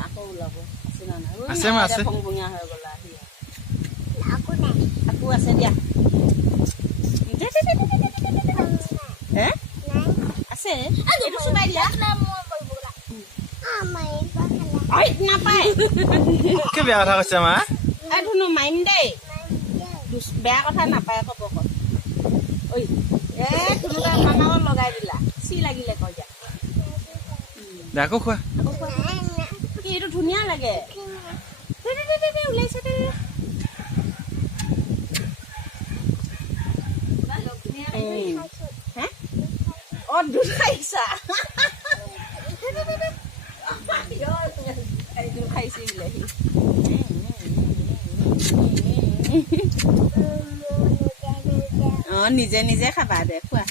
আকৌ ওলাব আছে না নাই আছে মা আছে ভংভঙীয়া হৈ গ'লা আকৌ আছে দিয়া হে আছে এইটো চুবাই দিয়া নাপায় কি বেয়া কথা কৈছে মা এই ধুনু মাৰিম দেই বেয়া কথা নাপায় ক'ব ক ঐ ধুনু তাই মামাও লগাই দিলা চি লাগিলে কৈ যা দে আকৌ খোৱা কি এইটো ধুনীয়া লাগে ওলাইছে দে অ' দুধ খাইছা দুধ খাইছে বিলাহী অ' নিজে নিজে খাবা দে খোৱা